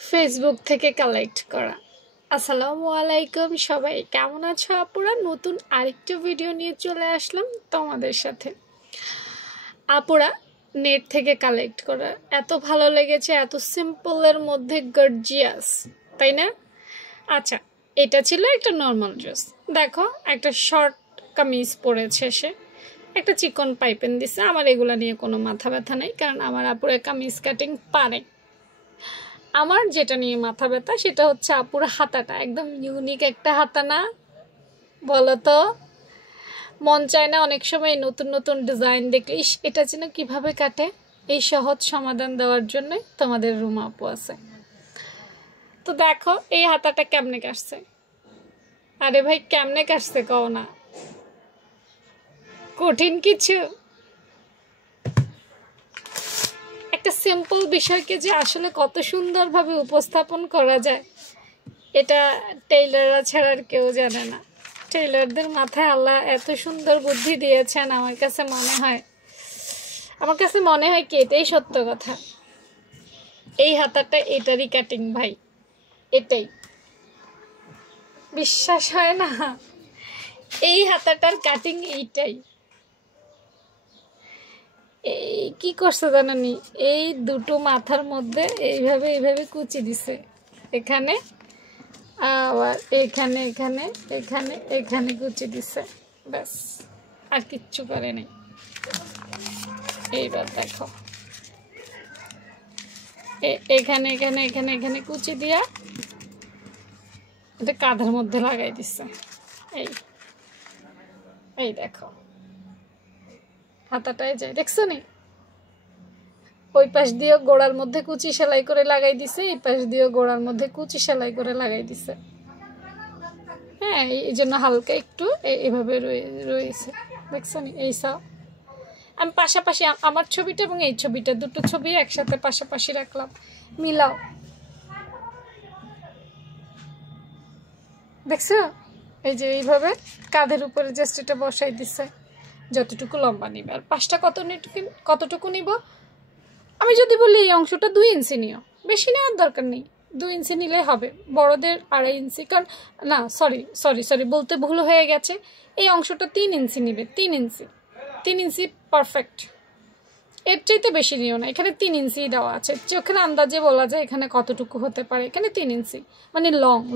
Facebook থেকে collect করা। আসসালামু আলাইকুম, সবাই কেমন আছো আপুরা? নতুন আরেকটা ভিডিও নিয়ে চলে আসলাম তোমাদের সাথে। আপুরা, নেট থেকে কালেক্ট করা এত ভালো লেগেছে, এত সিম্পলের মধ্যে গর্জিয়াস, তাই না? আচ্ছা, এটা ছিল একটা নর্মাল ড্রেস। দেখো, একটা শর্ট কামিজ পরেছে সে, একটা চিকন পাইপেন দিছে। আমার এগুলা নিয়ে কোনো মাথা ব্যথা নেই, কারণ আমার আপুরা কামিজ কাটিং পারে। আমার যেটা নিয়ে মাথা ব্যথা সেটা হচ্ছে আপুর হাতাটা। একদম ইউনিক একটা হাতা না? বলো তো, মন চায় না অনেক সময় নতুন নতুন ডিজাইন দেখলে ইস এটা যেন কিভাবে কাটে? এই সহজ সমাধান দেওয়ার জন্য তোমাদের রুমা আপু আছে। তো দেখো এই হাতাটা কেমনে কাটছে। আরে ভাই, কেমনে কাটছে কও না? কঠিন কিছু? একটা সিম্পল বিষয়কে যে আসলে কত সুন্দরভাবে উপস্থাপন করা যায়, এটা টেইলাররা ছাড়া আর কেউ জানে না। টেইলারদের মাথায় আল্লাহ এত সুন্দর বুদ্ধি দিয়েছেন, আমার কাছে মনে হয় কি এটাই সত্য কথা। এই হাতাটা এটারই কাটিং ভাই, এটাই। বিশ্বাস হয় না? এই হাতাটার কাটিং এইটাই। এই কি করছে জানানি, এই দুটো মাথার মধ্যে এইভাবে কুচি দিছে, এখানে আবার এখানে এখানে এখানে এখানে কুচি দিছে, ব্যাস আর কিচ্ছু করে নেই। এইবার দেখো, এখানে এখানে এখানে এখানে কুচি দিয়া এটা কাঁধের মধ্যে লাগাই দিছে। এই এই দেখো হাতাটায় যায়, দেখছো নি? ওই পাশ দিয়ে গোড়ার মধ্যে কুচি সেলাই করে লাগাই দিছে, এই পাশ দিয়ে গোড়ার মধ্যে কুচি সেলাই করে লাগাই দিছে। হ্যাঁ, এই জন্য হালকা একটু এভাবে রয়েছে, দেখছো নি? এই সব আমি পাশাপাশি আমার ছবিটা এবং এই ছবিটা, দুটো ছবি একসাথে পাশাপাশি রাখলাম, মিলাও। দেখছো? এই যে এইভাবে কাঁধের উপরে জাস্ট এটা বসাই দিছে, যতটুকু লম্বা নিবে। আর পাশটা কতটুকু নিব? আমি যদি বলি এই অংশটা 2 ইঞ্চি নিও, বেশি নেওয়ার দরকার নেই, 2 ইঞ্চি নিলে হবে। বড়দের 2.5 ইঞ্চি, কারণ না সরি বলতে ভুল হয়ে গেছে। এই অংশটা 3 ইঞ্চি নিবে, 3 ইঞ্চি পারফেক্ট। এর চাইতে বেশি নিও না, এখানে 3 ইঞ্চি দেওয়া আছে, ওখানে আন্দাজে বলা যায় এখানে কতটুকু হতে পারে। এখানে 3 ইঞ্চি মানে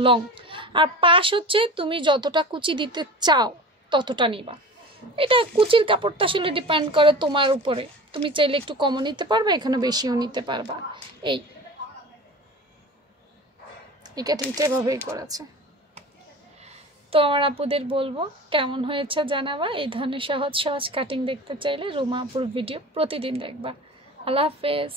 লং। আর পাশ হচ্ছে তুমি যতটা কুচি দিতে চাও ততটা নিবা। এটা কুচির কাপড়টা আসলে ডিপেন্ড করে তোমার উপরে, তুমি চাইলে একটু কমও নিতে পারবা, এখানে বেশিও নিতে পারবা। এই কাটিংটা এভাবেই করেছে। তো আমার আপুদের বলবো কেমন হয়েছে জানাবা। এই ধরনের সহজ কাটিং দেখতে চাইলে রুমা আপুর ভিডিও প্রতিদিন দেখবা। আল্লাহ হাফেজ।